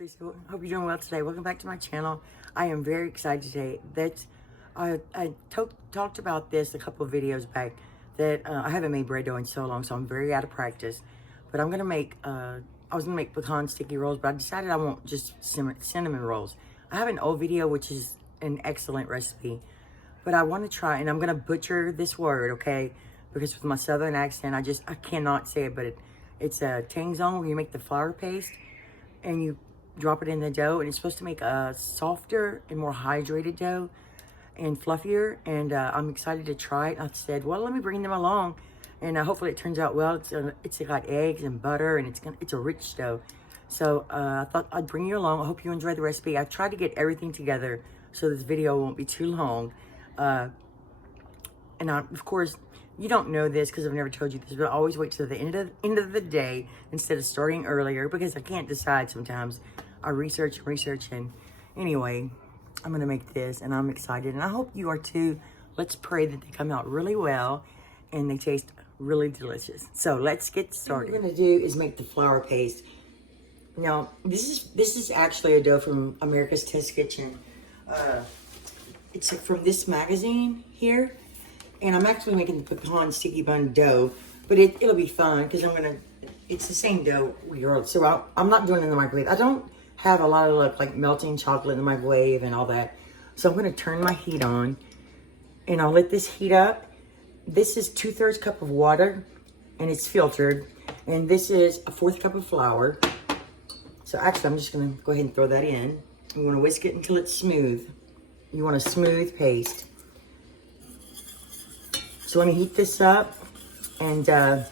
Teresa. Hope you're doing well today. Welcome back to my channel. I am very excited today. I talked about this a couple of videos back that I haven't made bread dough in so long, so I'm very out of practice. But I'm gonna make I was gonna make pecan sticky rolls, but I decided I won't just cinnamon rolls. I have an old video which is an excellent recipe, but I want to try, and I'm gonna butcher this word, okay? Because with my southern accent, I cannot say it, but it's a tangzong where you make the flour paste and you drop it in the dough, and it's supposed to make a softer and more hydrated dough and fluffier. And I'm excited to try it. I said, well, let me bring them along, and hopefully it turns out well. It's got eggs and butter, and it's a rich dough. So I thought I'd bring you along. I hope you enjoy the recipe. I've tried to get everything together so this video won't be too long. Of course, you don't know this because I've never told you this, but I always wait till the end of the day instead of starting earlier because I can't decide sometimes. I research, and anyway, I'm going to make this, and I'm excited, and I hope you are too. Let's pray that they come out really well and they taste really delicious. So let's get started. What we're going to do is make the flour paste. Now, this is actually a dough from America's Test Kitchen. It's from this magazine here. And I'm actually making the pecan sticky bun dough, but it'll be fun because it's the same dough we rolled. So I'm not doing it in the microwave. I don't have a lot of like melting chocolate in the microwave and all that. So I'm gonna turn my heat on and I'll let this heat up. This is 2/3 cup of water and it's filtered. And this is a 1/4 cup of flour. So actually I'm just gonna go ahead and throw that in. You wanna whisk it until it's smooth. You want a smooth paste. So let me heat this up, and I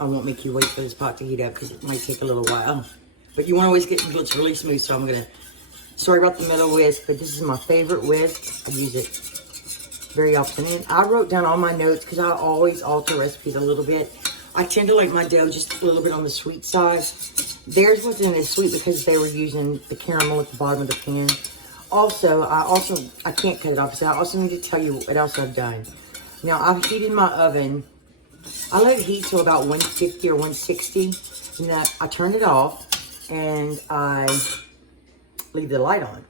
won't make you wait for this pot to heat up because it might take a little while. But you want to whisk it until it's really smooth, so I'm going to, sorry about the middle whisk, but this is my favorite whisk. I use it very often. And I wrote down all my notes because I always alter recipes a little bit. I tend to like my dough just a little bit on the sweet side. Theirs wasn't as sweet because they were using the caramel at the bottom of the pan. Also, I can't cut it off, so I also need to tell you what else I've done. Now, I've heated my oven. I let it heat to about 150 or 160. And then I turn it off and I leave the light on.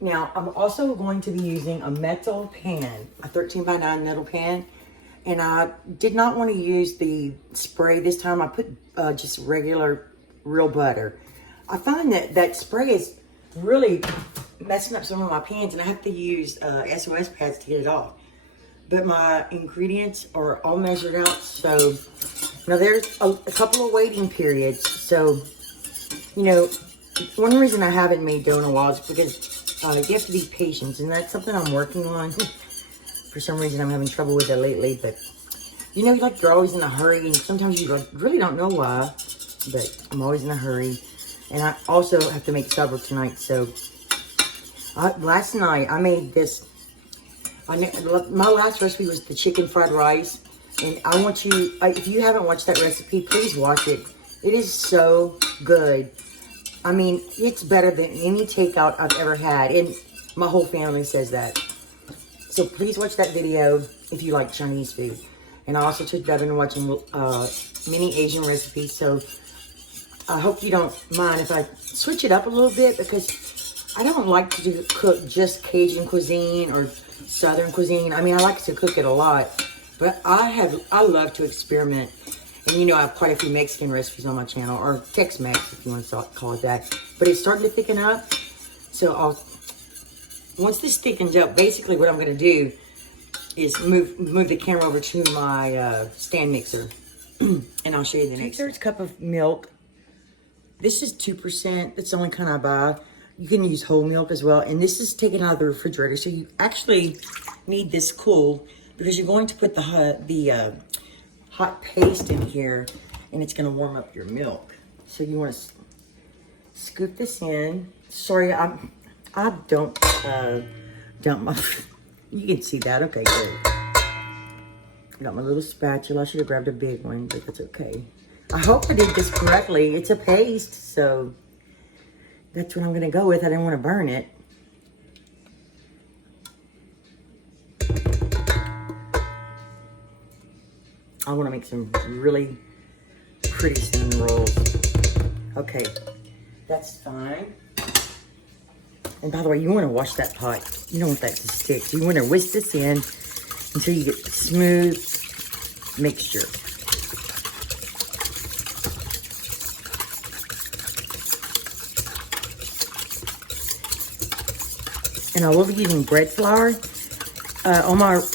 Now, I'm also going to be using a metal pan, a 13x9 metal pan. And I did not want to use the spray this time. I put just regular, real butter. I find that spray is really messing up some of my pans, and I have to use SOS pads to get it off. But my ingredients are all measured out. So now there's a couple of waiting periods. So, you know, one reason I haven't made dough in a while is because you have to be patient. And that's something I'm working on. For some reason, I'm having trouble with it lately. But, you know, like you're always in a hurry. And sometimes you like, really don't know why. But I'm always in a hurry. And I also have to make supper tonight. So last night I made this. My last recipe was the chicken fried rice, and I want you, if you haven't watched that recipe, please watch it. It is so good. I mean, it's better than any takeout I've ever had, and my whole family says that. So please watch that video if you like Chinese food. And I also took that in watching many Asian recipes, so I hope you don't mind if I switch it up a little bit, because I don't like to cook just Cajun cuisine or Southern cuisine. I mean, I like to cook it a lot, but I love to experiment. And you know, I have quite a few Mexican recipes on my channel, or Tex-Mex if you want to call it that. But it's starting to thicken up. So once this thickens up, basically what I'm going to do is move the camera over to my stand mixer, and I'll show you the next. 2/3 cup of milk. This is 2%. That's the only kind I buy. You can use whole milk as well. And this is taken out of the refrigerator. So you actually need this cool because you're going to put the hot paste in here, and it's going to warm up your milk. So you want to scoop this in. Sorry, I don't dump my, you can see that. Okay, good. I got my little spatula. I should have grabbed a big one, but that's okay. I hope I did this correctly. It's a paste, so that's what I'm going to go with. I didn't want to burn it. I want to make some really pretty cinnamon rolls. Okay, That's fine. And by the way, you want to wash that pot. You don't want that to stick. So you want to whisk this in until you get smooth mixture. And I will be using bread flour.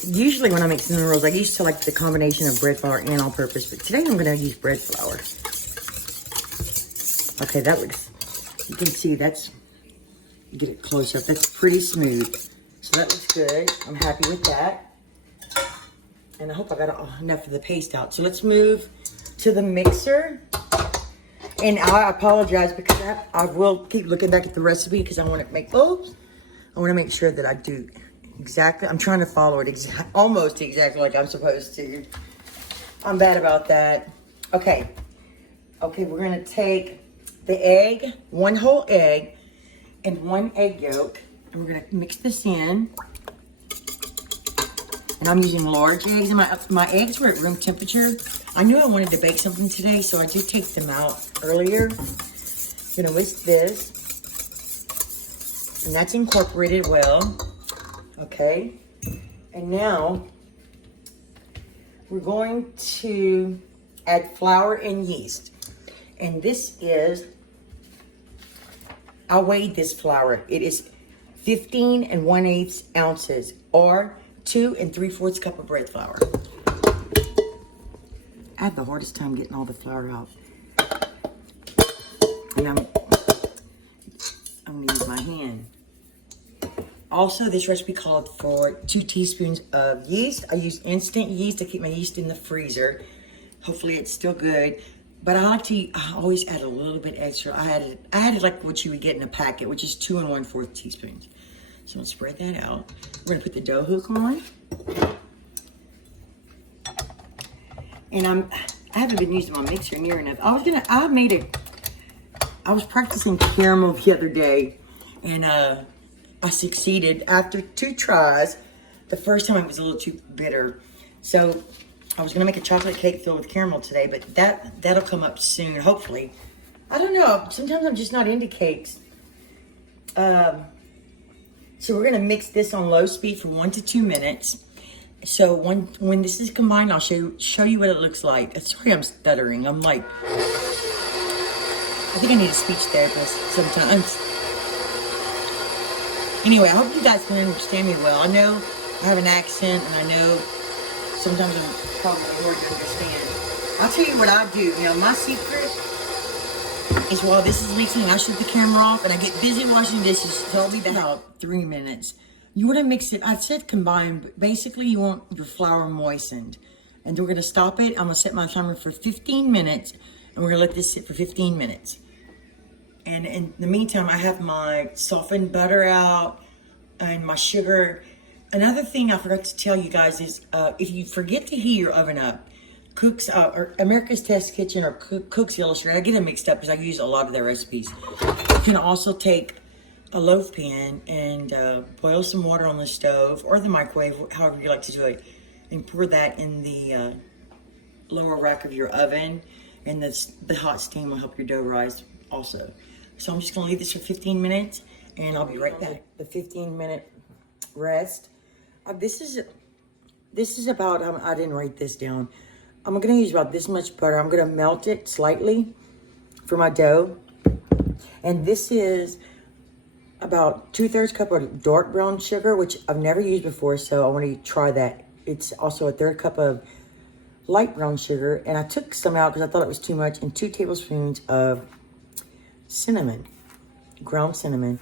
Usually when I make cinnamon rolls, I used to like the combination of bread flour and all-purpose, but today I'm going to use bread flour. Okay, that looks, you can see that's, get it close up, that's pretty smooth. So that looks good. I'm happy with that. And I hope I got enough of the paste out. So let's move to the mixer. And I apologize because I will keep looking back at the recipe because I want to make, I want to make sure that I do exactly, I'm trying to follow it almost exactly like I'm supposed to. I'm bad about that. Okay, we're gonna take the egg, 1 whole egg, and 1 egg yolk, and we're gonna mix this in. And I'm using large eggs, and my eggs were at room temperature. I knew I wanted to bake something today, so I did take them out earlier. I'm gonna whisk this. And that's incorporated well. Okay. And now we're going to add flour and yeast. And this is, I weighed this flour. It is 15 1/8 ounces or 2 3/4 cup of bread flour. I have the hardest time getting all the flour out. And I'm gonna use my hand. Also, this recipe called for 2 teaspoons of yeast. I use instant yeast to keep my yeast in the freezer. Hopefully it's still good. But I always add a little bit extra. I added like what you would get in a packet, which is 2 1/4 teaspoons. So I'm gonna spread that out. We're gonna put the dough hook on. And I haven't been using my mixer near enough. I was practicing caramel the other day, and I succeeded after 2 tries. The first time it was a little too bitter. So I was gonna make a chocolate cake filled with caramel today, but that'll come up soon, hopefully. I don't know, sometimes I'm just not into cakes. So we're gonna mix this on low speed for 1 to 2 minutes. So when this is combined, I'll show you what it looks like. Sorry, I'm stuttering. I'm like, I think I need a speech therapist sometimes. Anyway, I hope you guys can understand me well. I know I have an accent, and I know sometimes I'm probably hard to understand. I'll tell you what I do. You know, my secret is while this is mixing, I shut the camera off, and I get busy washing dishes. So I'll be about 3 minutes. You want to mix it, I said combine, but basically you want your flour moistened. And we're going to stop it. I'm going to set my timer for 15 minutes, and we're going to let this sit for 15 minutes. And in the meantime, I have my softened butter out and my sugar. Another thing I forgot to tell you guys is if you forget to heat your oven up, Cook's or America's Test Kitchen or Cook's Illustrated, I get them mixed up because I use a lot of their recipes. You can also take a loaf pan and boil some water on the stove or the microwave, however you like to do it, and pour that in the lower rack of your oven, and the hot steam will help your dough rise also. So I'm just gonna leave this for 15 minutes, and I'll be right back. The 15-minute rest. This is about, I didn't write this down. I'm gonna use about this much butter. I'm gonna melt it slightly for my dough. And this is about 2/3 cup of dark brown sugar, which I've never used before, so I want to try that. It's also a 1/3 cup of light brown sugar, and I took some out because I thought it was too much, and 2 tablespoons of cinnamon, ground cinnamon,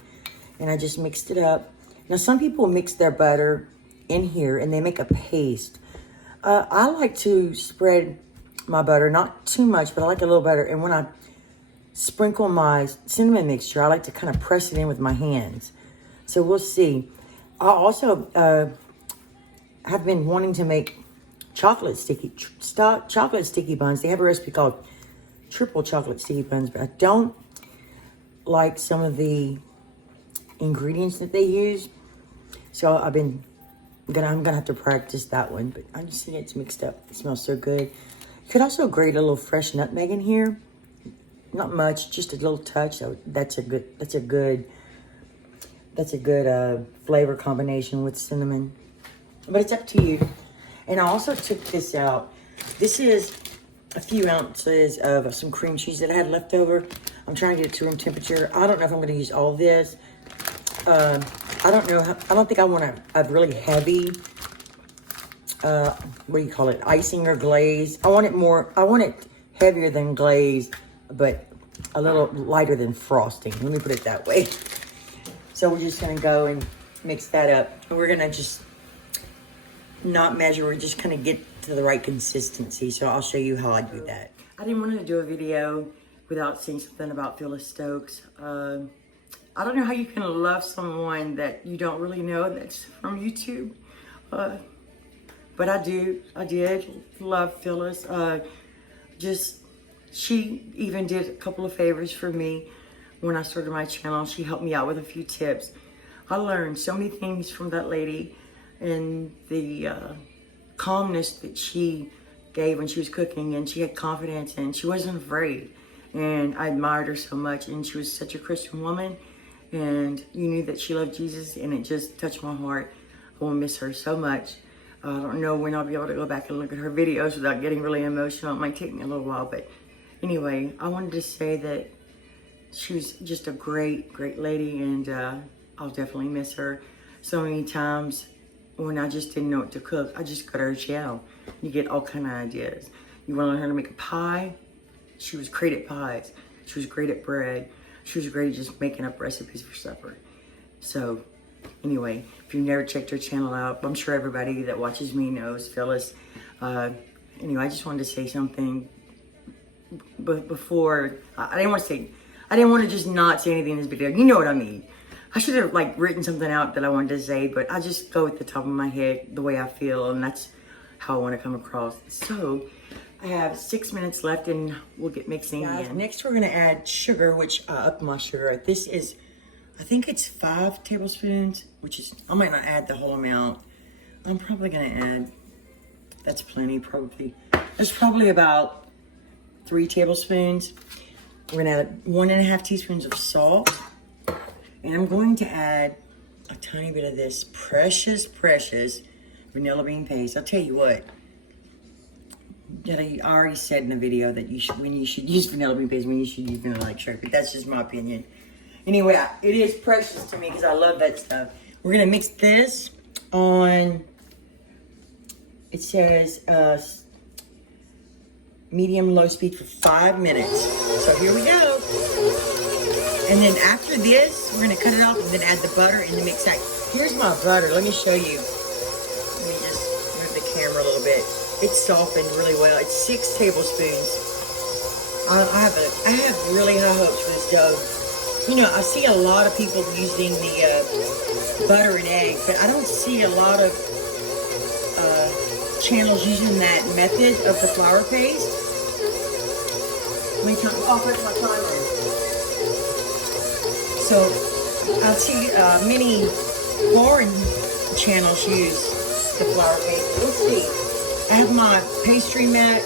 and I just mixed it up. Now, some people mix their butter in here, and they make a paste. I like to spread my butter, not too much, but I like a little butter, and when I sprinkle my cinnamon mixture, I like to kind of press it in with my hands. So we'll see. I also have been wanting to make chocolate sticky buns. They have a recipe called triple chocolate sticky buns, but I don't like some of the ingredients that they use. So I'm gonna have to practice that one, but I'm just seeing it's mixed up. It smells so good. You could also grate a little fresh nutmeg in here. Not much, just a little touch. So that's a good flavor combination with cinnamon. But it's up to you. And I also took this out. This is a few ounces of some cream cheese that I had left over. I'm trying to get it to room temperature. I don't know if I'm going to use all of this. I don't know. I don't think I want a really heavy, what do you call it? Icing or glaze. I want it heavier than glaze, but a little lighter than frosting. Let me put it that way. So we're just going to go and mix that up. And we're going to just not measure. We're just going to get to the right consistency. So I'll show you how I do that. I didn't want to do a video without saying something about Phyllis Stokes. I don't know how you can love someone that you don't really know that's from YouTube. But I did love Phyllis. She even did a couple of favors for me when I started my channel. She helped me out with a few tips. I learned so many things from that lady, and the calmness that she gave when she was cooking, and she had confidence and she wasn't afraid. And I admired her so much, and she was such a Christian woman, and you knew that she loved Jesus, and it just touched my heart. I will miss her so much. I don't know when I'll be able to go back and look at her videos without getting really emotional. It might take me a little while, but anyway, I wanted to say that she was just a great, great lady, and I'll definitely miss her. So many times when I just didn't know what to cook, I just go to her channel. You get all kind of ideas. You want to learn how to make a pie? She was great at pies. She was great at bread. She was great at just making up recipes for supper. So anyway, if you've never checked her channel out, I'm sure everybody that watches me knows Phyllis. Anyway, I just wanted to say something before. I didn't want to just not say anything in this video. You know what I mean. I should have written something out that I wanted to say, but I just go at the top of my head the way I feel, and that's how I want to come across. So I have 6 minutes left, and we'll get mixing in. Next, we're going to add sugar, which I upped my sugar. This is, I think it's 5 tablespoons, which is, I might not add the whole amount. I'm probably going to add, that's plenty, probably. There's probably about 3 tablespoons. We're going to add 1.5 teaspoons of salt. And I'm going to add a tiny bit of this precious vanilla bean paste. I'll tell you what, I already said in the video that when you should use vanilla bean paste, when you should use vanilla extract, but that's just my opinion. Anyway, it is precious to me because I love that stuff. We're gonna mix this on, it says medium low speed for 5 minutes. So here we go. And then after this, we're gonna cut it off and then add the butter in the mix. Here's my butter, let me show you. Let me just move the camera a little bit. It's softened really well. It's 6 tablespoons. I have really high hopes for this dough. You know, I see a lot of people using the butter and egg, but I don't see a lot of channels using that method of the flour paste. Let me turn off my timer. So I see many foreign channels use the flour paste. Let's see. I have my pastry mat.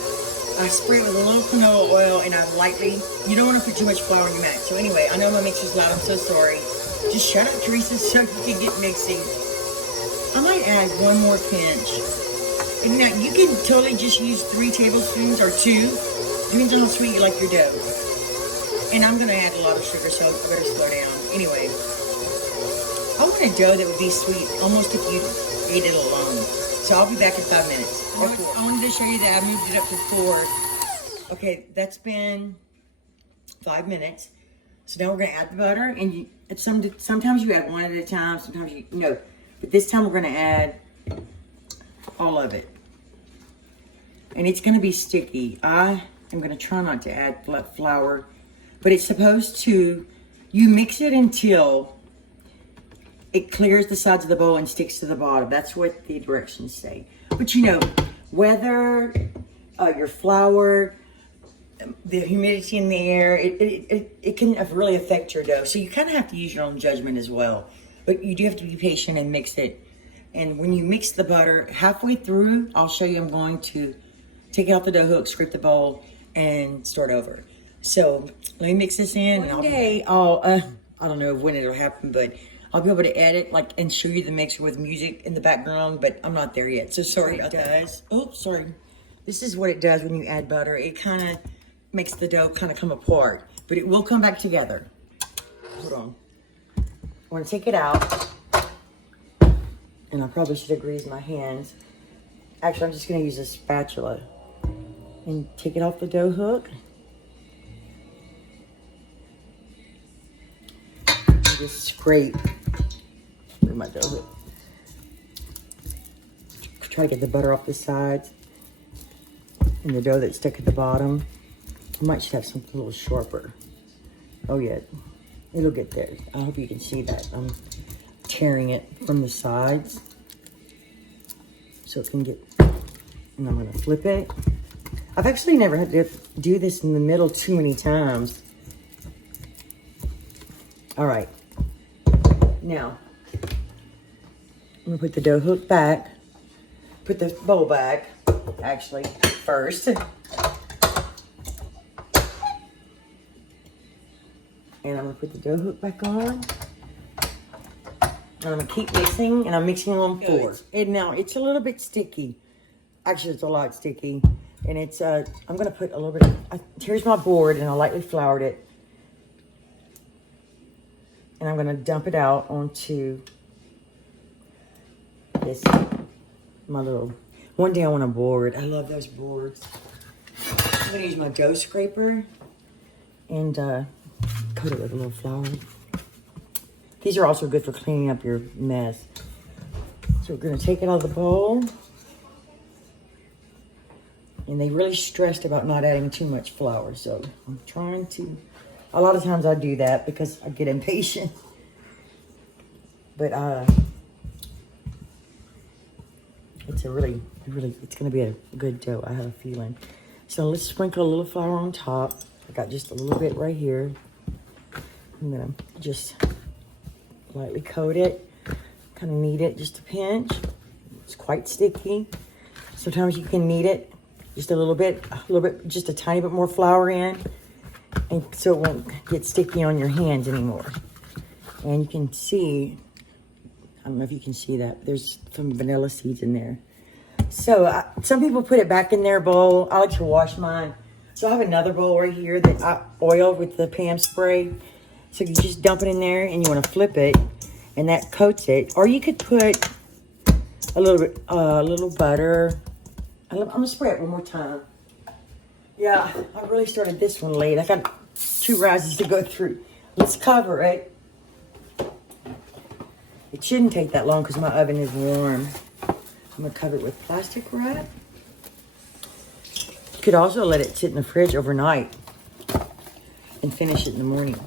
I spray it with a little canola oil, and I lightly, you don't want to put too much flour on your mat. So anyway, I know my mixer's loud, I'm so sorry. Just shut up, Teresa, so you can get mixing. I might add one more pinch. And now you can totally just use 3 tablespoons or 2. Depends on how sweet you like your dough. And I'm gonna add a lot of sugar, so I better slow down. Anyway, I want a dough that would be sweet, almost if you ate it alone. So I'll be back in 5 minutes. I wanted to show you that I moved it up to 4. Okay, that's been 5 minutes. So now we're gonna add the butter, and sometimes you add one at a time, sometimes you no. But this time we're gonna add all of it. And it's gonna be sticky. I am gonna try not to add flour, but it's supposed to, you mix it until it clears the sides of the bowl and sticks to the bottom. That's what the directions say. But you know, whether your flour, the humidity in the air, it can really affect your dough. So you kind of have to use your own judgment as well. But you do have to be patient and mix it. And when you mix the butter, halfway through, I'll show you, I'm going to take out the dough hook, scrape the bowl, and start over. So let me mix this in. One day I'll, I don't know when it'll happen, but I'll be able to edit like and show you the mixer with music in the background, but I'm not there yet. So sorry about that, guys. Oh, sorry. This is what it does when you add butter. It kind of makes the dough kind of come apart, but it will come back together. Hold on. I want to take it out, and I probably should have greased my hands. Actually, I'm just going to use a spatula and take it off the dough hook. And just scrape with my dough hook. Try to get the butter off the sides and the dough that's stuck at the bottom. I might should have something a little sharper. Oh yeah, it'll get there. I hope you can see that. I'm tearing it from the sides so it can get, and I'm gonna flip it. I've actually never had to do this in the middle too many times. All right, now I'm gonna put the dough hook back, put the bowl back, actually, first. And I'm gonna put the dough hook back on. And I'm gonna keep mixing, and I'm mixing on 4. And now it's a little bit sticky. Actually, it's a lot sticky. And it's, I'm gonna put a little bit of, here's my board, and I lightly floured it. And I'm gonna dump it out onto this, my little, one day I want a board. I love those boards. I'm gonna use my dough scraper and coat it with a little flour. These are also good for cleaning up your mess. So we're gonna take it out of the bowl. And they really stressed about not adding too much flour. So I'm trying to, a lot of times I do that because I get impatient. But it's a really, it's gonna be a good dough, I have a feeling. So let's sprinkle a little flour on top. I got just a little bit right here. I'm gonna just lightly coat it, kind of knead it just a pinch. It's quite sticky. Sometimes you can knead it just a little bit, just a tiny bit more flour in, and so it won't get sticky on your hands anymore. And you can see, I don't know if you can see that, there's some vanilla seeds in there. So some people put it back in their bowl. I like to wash mine. So I have another bowl right here that I oiled with the Pam spray. So you just dump it in there, and you want to flip it, and that coats it. Or you could put a little butter. I'm gonna spray it one more time. Yeah, I really started this one late. I got 2 rises to go through. Let's cover it. It shouldn't take that long because my oven is warm. I'm gonna cover it with plastic wrap. You could also let it sit in the fridge overnight and finish it in the morning.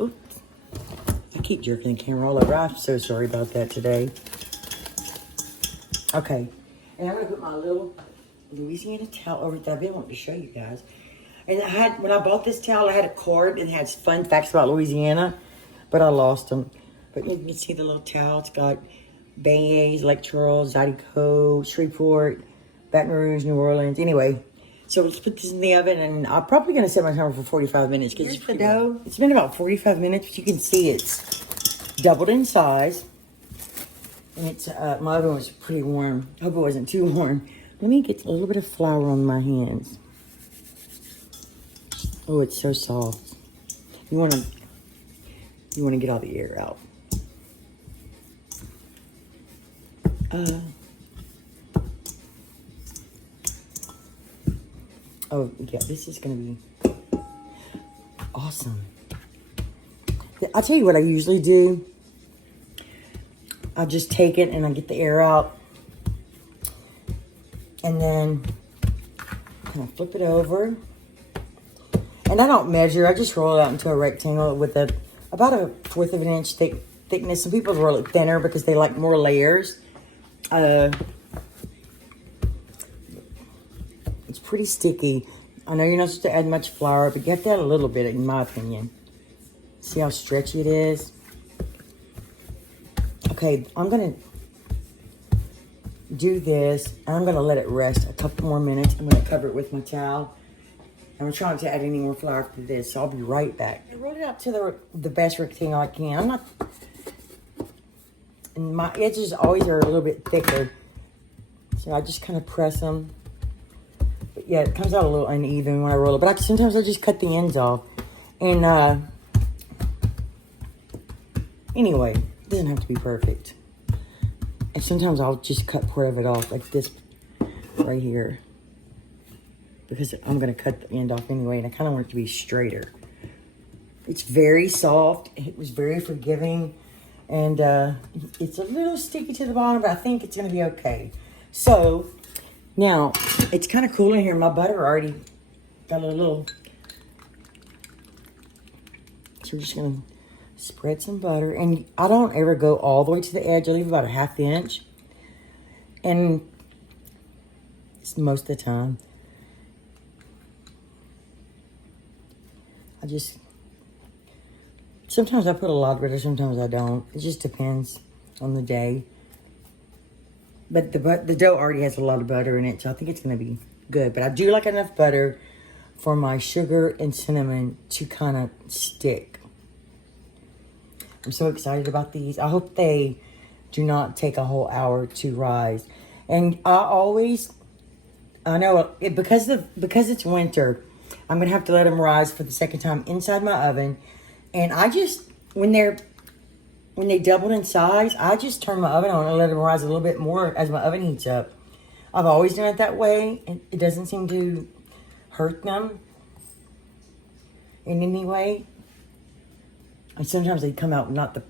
Oops. I keep jerking the camera all over. I'm so sorry about that today. Okay. And I'm gonna put my little Louisiana towel over there. I've been wanting to show you guys. And when I bought this towel, I had a card and it had fun facts about Louisiana, but I lost them. But you can see the little towel. It's got beignets, Lake Charles, Zydeco, Shreveport, Baton Rouge, New Orleans. Anyway, so let's put this in the oven, and I'm probably gonna set my timer for 45 minutes because it's the dough. It's been about 45 minutes, but you can see it's doubled in size. And it's, my oven was pretty warm. I hope it wasn't too warm. Let me get a little bit of flour on my hands. Oh, it's so soft. You wanna get all the air out. Oh, yeah, this is gonna be awesome. I'll tell you what I usually do. I'll just take it and I get the air out. And then kind of flip it over. And I don't measure, I just roll it out into a rectangle with about a 1/4 of an inch thickness. Some people roll it thinner because they like more layers. It's pretty sticky. I know you're not supposed to add much flour, but you have to add a little bit, in my opinion. See how stretchy it is? Okay, I'm gonna do this, and I'm gonna let it rest a couple more minutes. I'm gonna cover it with my towel. I'm trying to add any more flour to this, so I'll be right back. I rolled it out to the best rectangle I can. I'm not, and my edges always are a little bit thicker, so I just kind of press them. But yeah, it comes out a little uneven when I roll it, but sometimes I just cut the ends off. And anyway, it doesn't have to be perfect. And sometimes I'll just cut part of it off, like this right here, because I'm going to cut the end off anyway, and I kind of want it to be straighter. It's very soft. It was very forgiving, and it's a little sticky to the bottom, but I think it's going to be okay. So now it's kind of cool in here. My butter already got a little, so we're just going to spread some butter, and I don't ever go all the way to the edge. I leave about a 1/2 inch, and it's most of the time. Sometimes I put a lot of butter, sometimes I don't. It just depends on the day. But the dough already has a lot of butter in it, so I think it's going to be good. But I do like enough butter for my sugar and cinnamon to kind of stick. I'm so excited about these. I hope they do not take a whole hour to rise. And I know because it's winter, I'm going to have to let them rise for the second time inside my oven. And when they doubled in size, I just turn my oven on and let them rise a little bit more as my oven heats up. I've always done it that way, and it doesn't seem to hurt them in any way. And sometimes they come out not the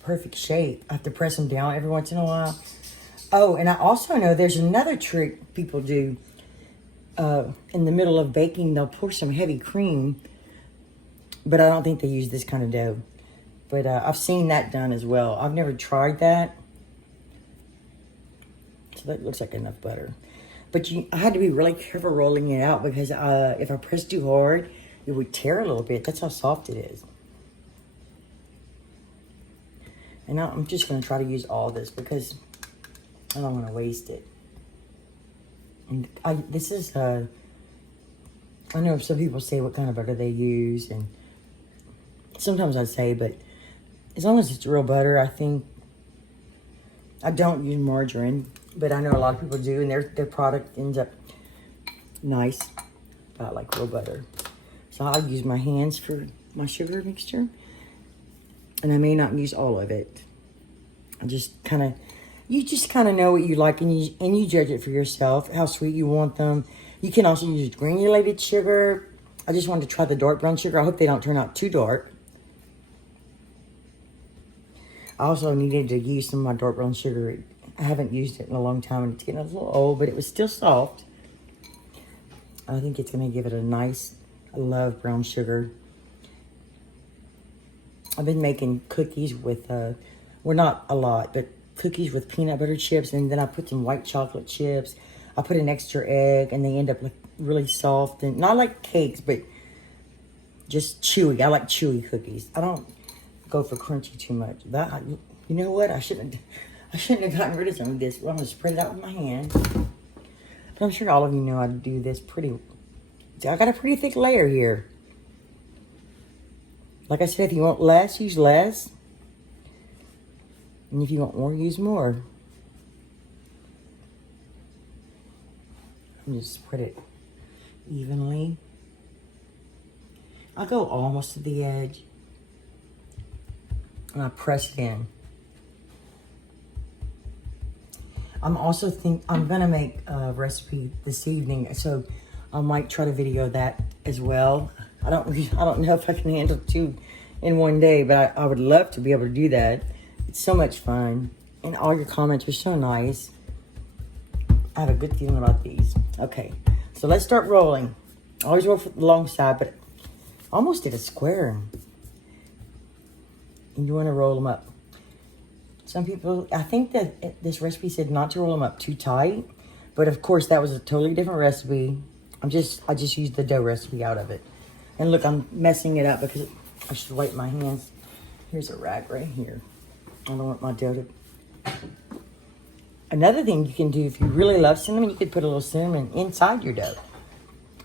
perfect shape. I have to press them down every once in a while. Oh, and I also know there's another trick people do. In the middle of baking, they'll pour some heavy cream. But I don't think they use this kind of dough. But I've seen that done as well. I've never tried that. So that looks like enough butter. But I had to be really careful rolling it out, because if I press too hard, it would tear a little bit. That's how soft it is. And now I'm just going to try to use all this because I don't want to waste it. And this is, I know some people say what kind of butter they use, and sometimes I say, but as long as it's real butter, I think, I don't use margarine, but I know a lot of people do, and their product ends up nice. I like real butter. So I'll use my hands for my sugar mixture. And I may not use all of it. You just kind of know what you like, and you judge it for yourself, how sweet you want them. You can also use granulated sugar. I just wanted to try the dark brown sugar. I hope they don't turn out too dark. I also needed to use some of my dark brown sugar. I haven't used it in a long time, and it's getting a little old, but it was still soft. I think it's going to give it a nice, I love brown sugar. I've been making cookies with, well, not a lot, but cookies with peanut butter chips, and then I put some white chocolate chips. I put an extra egg, and they end up like really soft, and not like cakes, but just chewy. I like chewy cookies. I don't go for crunchy too much. You know what? I shouldn't have gotten rid of some of this. Well, I'm gonna spread it out with my hand. But I'm sure all of you know how to do this pretty. I got a pretty thick layer here. Like I said, if you want less, use less. And if you want more, use more. I'm just spread it evenly. I'll go almost to the edge. And I press it in. I'm gonna make a recipe this evening, so I might try to video that as well. I don't know if I can handle 2 in one day, but I would love to be able to do that. It's so much fun, and all your comments are so nice. I have a good feeling about these. Okay, so let's start rolling. I always roll for the long side, but I almost did a square. And you want to roll them up. Some people, I think that this recipe said not to roll them up too tight, but of course that was a totally different recipe. I just used the dough recipe out of it. And look, I'm messing it up because I should wipe my hands. Here's a rag right here. I don't want my dough to... Another thing you can do, if you really love cinnamon, you could put a little cinnamon inside your dough.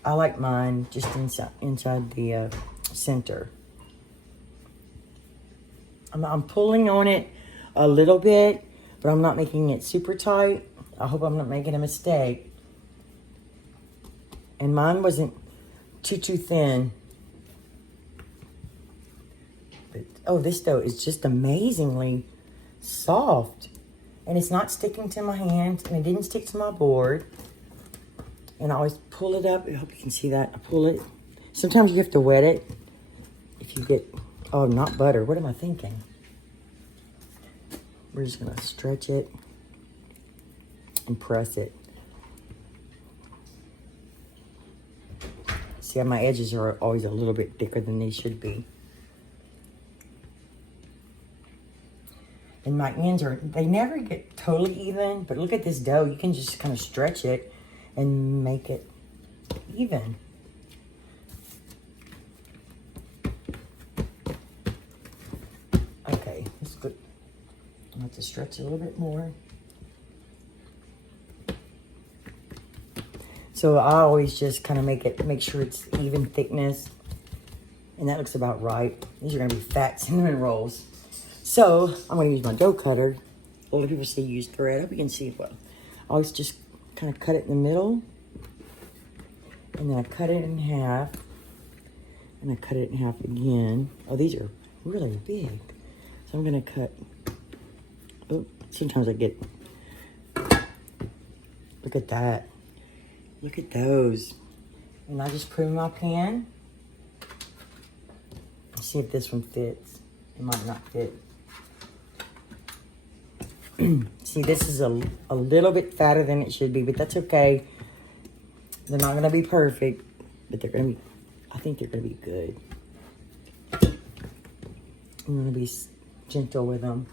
I like mine just inside the center. I'm pulling on it a little bit, but I'm not making it super tight. I hope I'm not making a mistake. And mine wasn't too thin. But, oh, this dough is just amazingly soft. And it's not sticking to my hands, and it didn't stick to my board. And I always pull it up. I hope you can see that. I pull it. Sometimes you have to wet it. If you get, oh, not butter. What am I thinking? We're just going to stretch it and press it. See how my edges are always a little bit thicker than they should be. And my ends they never get totally even, but look at this dough. You can just kind of stretch it and make it even. Okay, that's good. I have to stretch it a little bit more. So I always just kind of make sure it's even thickness. And that looks about right. These are gonna be fat cinnamon rolls. So I'm gonna use my dough cutter. A lot of people say use thread. I hope you can see it well. I always just kind of cut it in the middle. And then I cut it in half. And I cut it in half again. Oh, these are really big. So I'm gonna cut, oh, sometimes I get, look at that. Look at those. And I just put them in my pan. See if this one fits. It might not fit. See, this is a little bit fatter than it should be, but that's okay. They're not gonna be perfect, but they're gonna be, I think they're gonna be good. I'm gonna be gentle with them.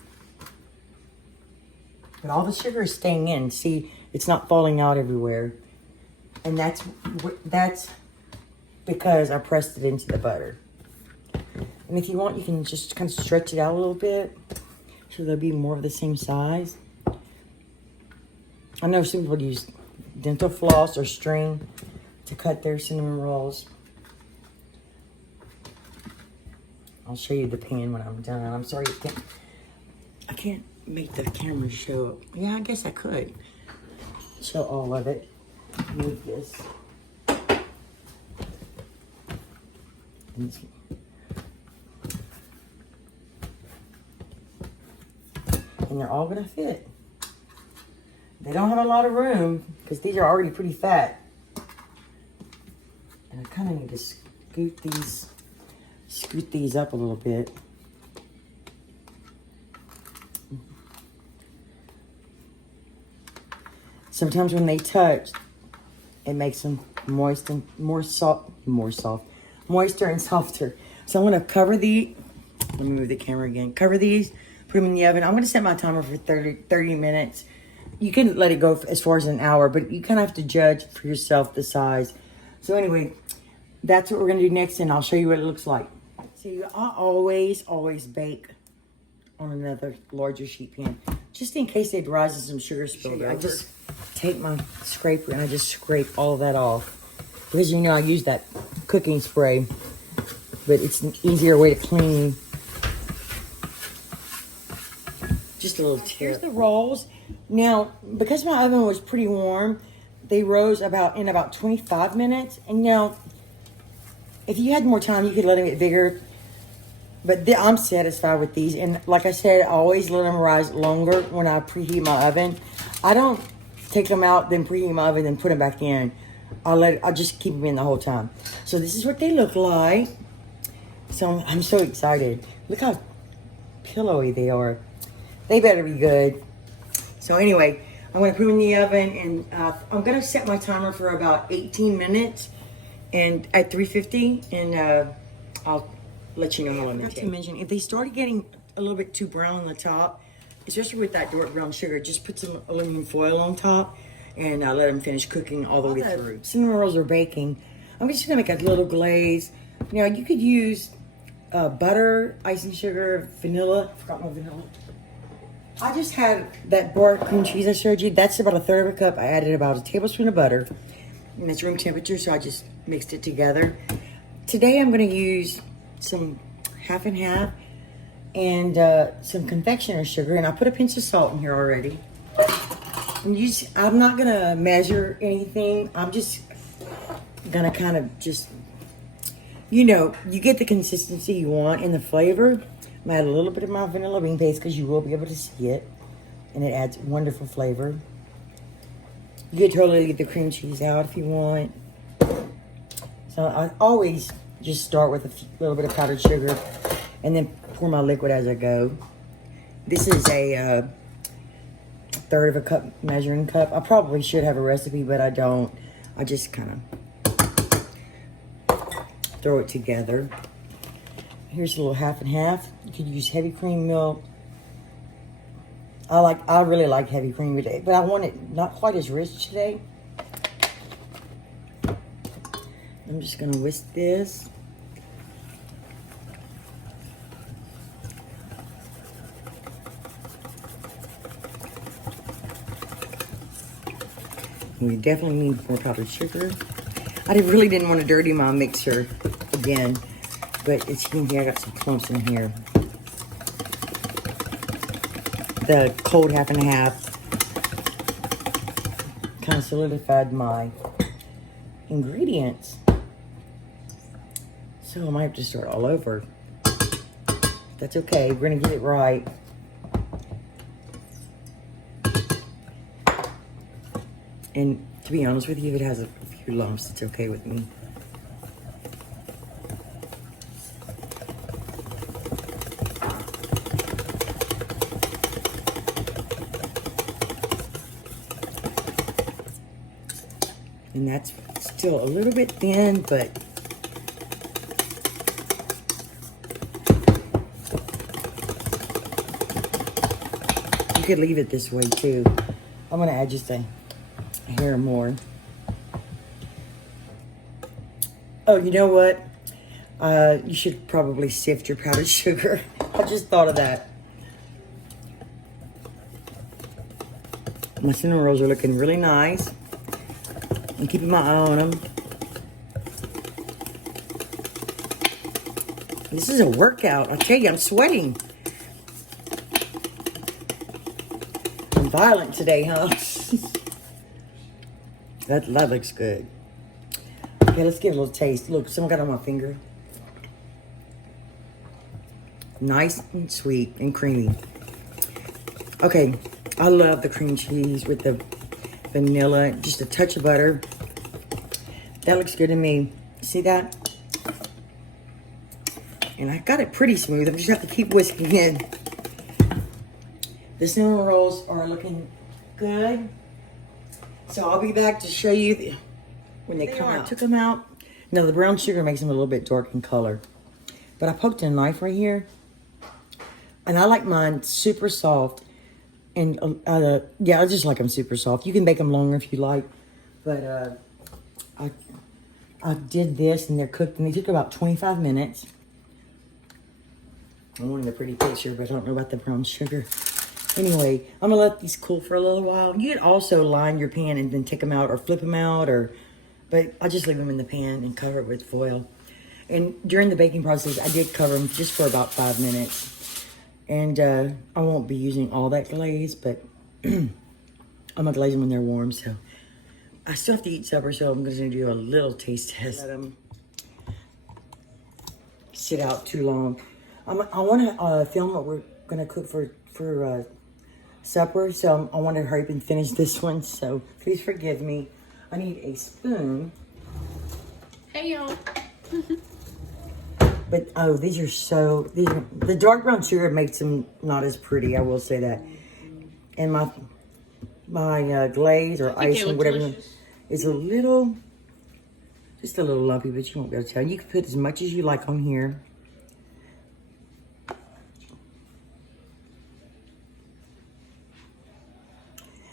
But all the sugar is staying in. See, it's not falling out everywhere. And that's because I pressed it into the butter. And if you want, you can just kind of stretch it out a little bit so they'll be more of the same size. I know some people use dental floss or string to cut their cinnamon rolls. I'll show you the pan when I'm done. I'm sorry, I can't make the camera show up. Yeah, I guess I could show all of it. Move this. And they're all gonna fit. They don't have a lot of room because these are already pretty fat. And I kind of need to scoot these up a little bit. Sometimes when they touch, it makes them moist and moister and softer. So I'm gonna cover let me move the camera again. Cover these, put them in the oven. I'm gonna set my timer for 30 minutes. You can let it go as far as an hour, but you kind of have to judge for yourself the size. So anyway, that's what we're gonna do next, and I'll show you what it looks like. See, I always bake on another larger sheet pan, just in case they'd rise and some sugar spilled over. I just take my scraper and I just scrape all of that off. Because you know I use that cooking spray, but it's an easier way to clean. Just a little tip. Here's the rolls. Now, because my oven was pretty warm, they rose in about 25 minutes. And now, if you had more time, you could let them get bigger. But I'm satisfied with these. And like I said, I always let them rise longer when I preheat my oven. I don't take them out, then preheat my oven, then put them back in. I'll just keep them in the whole time. So this is what they look like. So I'm so excited. Look how pillowy they are. They better be good. So anyway, I'm going to put them in the oven, and I'm going to set my timer for about 18 minutes and at 350, and I'll let you know how long it takes. To mention, if they started getting a little bit too brown on the top, especially with that dark brown sugar, just put some aluminum foil on top and let them finish cooking all the way through. Cinnamon rolls are baking. I'm just going to make a little glaze. Now, you could use butter, icing sugar, vanilla. I forgot my vanilla. I just had that bar cream cheese I showed you. That's about 1/3 of a cup. I added about a tablespoon of butter. and it's room temperature, so I just mixed it together. Today I'm going to use some half and half and some confectioner's sugar, and I put a pinch of salt in here already. I'm not going to measure anything. I'm just going to kind of just, you know, you get the consistency you want and the flavor. I'm going to add a little bit of my vanilla bean paste because you will be able to see it, and it adds wonderful flavor. You could totally leave the cream cheese out if you want. So I always just start with a little bit of powdered sugar and then pour my liquid as I go. This is a third of a cup measuring cup. I probably should have a recipe, but I don't. I just kind of throw it together. Here's a little half and half. You could use heavy cream milk. I really like heavy cream today, but I want it not quite as rich today. I'm just gonna whisk this. We definitely need more powdered sugar. I really didn't want to dirty my mixer again, but as you can see, I got some clumps in here. The cold half and half kind of solidified my ingredients. So I might have to start all over. That's okay, we're gonna get it right. And to be honest with you, if it has a few lumps, it's okay with me. And that's still a little bit thin, but you could leave it this way too. I'm gonna add just a hair more. Oh, you know what? You should probably sift your powdered sugar. I just thought of that. My cinnamon rolls are looking really nice. I'm keeping my eye on them. This is a workout. I tell you, I'm sweating. I'm violent today, huh? That looks good. Okay, let's give it a little taste. Look, someone got it on my finger. Nice and sweet and creamy. Okay, I love the cream cheese with the vanilla, just a touch of butter. That looks good to me. See that? And I got it pretty smooth. I just have to keep whisking in. The cinnamon rolls are looking good. So I'll be back to show you when they come out. I took them out. Now the brown sugar makes them a little bit dark in color. But I poked a knife right here. And I like mine super soft. And yeah, I just like them super soft. You can bake them longer if you like. But I did this and they're cooked and they took about 25 minutes. I wanted a pretty picture, but I don't know about the brown sugar. Anyway, I'm gonna let these cool for a little while. You can also line your pan and then take them out or flip them out, but I just leave them in the pan and cover it with foil. And during the baking process, I did cover them just for about 5 minutes. And I won't be using all that glaze, but I'm gonna glaze them when they're warm. So I still have to eat supper, so I'm gonna do a little taste test. Let them sit out too long. I want to film what we're gonna cook for supper, so I want to hurry up and finish this one. So please forgive me. I need a spoon. Hey y'all. But oh, the dark brown sugar makes them not as pretty. I will say that. And my glaze or icing, whatever, is just a little lumpy, but you won't be able to tell. You can put as much as you like on here.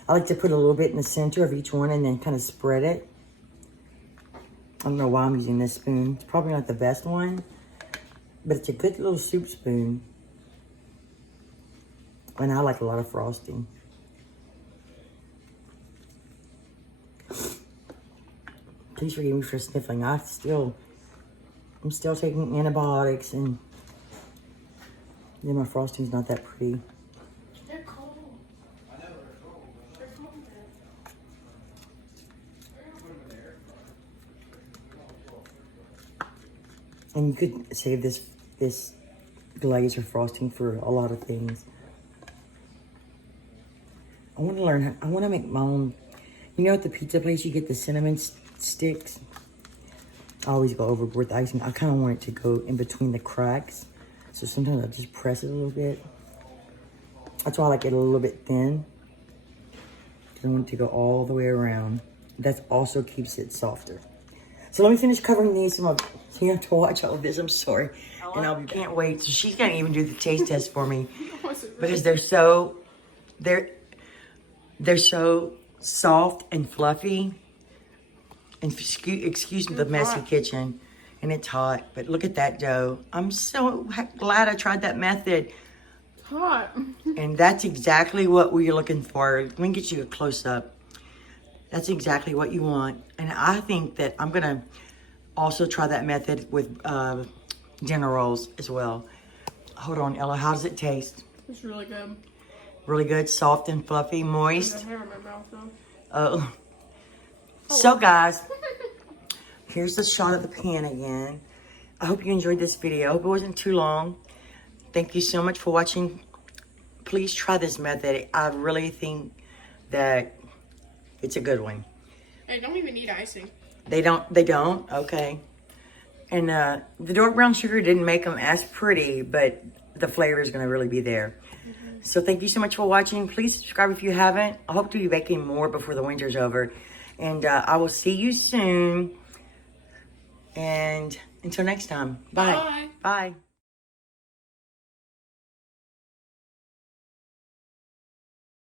I like to put a little bit in the center of each one and then kind of spread it. I don't know why I'm using this spoon. It's probably not the best one, but it's a good little soup spoon. And I like a lot of frosting. please forgive me for sniffling. I'm still taking antibiotics, and then my frosting's not that pretty. They're cold. They're cold. And you could save this glaze or frosting for a lot of things. I want to learn. I want to make my own. You know, at the pizza place, you get the cinnamon sticks. I always go overboard with the icing. I kind of want it to go in between the cracks. So sometimes I just press it a little bit. That's why I like it a little bit thin. Because I want it to go all the way around. That also keeps it softer. So let me finish covering these. So you have to watch all of this. I'm sorry. And I can't wait. So she's going to even do the taste test for me. Because they're so soft and fluffy. And excuse me, the messy kitchen. And it's hot. But look at that dough. I'm so glad I tried that method. It's hot. And that's exactly what we're looking for. Let me get you a close-up. That's exactly what you want. And I think that I'm going to also try that method with dinner rolls as well. Hold on, Ella. How does it taste? It's really good. Really good, soft and fluffy, moist. There's hair in my mouth though. Oh. So guys, here's the shot of the pan again. I hope you enjoyed this video. I hope it wasn't too long. Thank you so much for watching. Please try this method. I really think that it's a good one. Hey, don't even need icing. They don't? Okay. And the dark brown sugar didn't make them as pretty, but the flavor is going to really be there. So thank you so much for watching. Please subscribe if you haven't. I hope to be baking more before the winter's over. And I will see you soon. And until next time. Bye. Bye. Bye.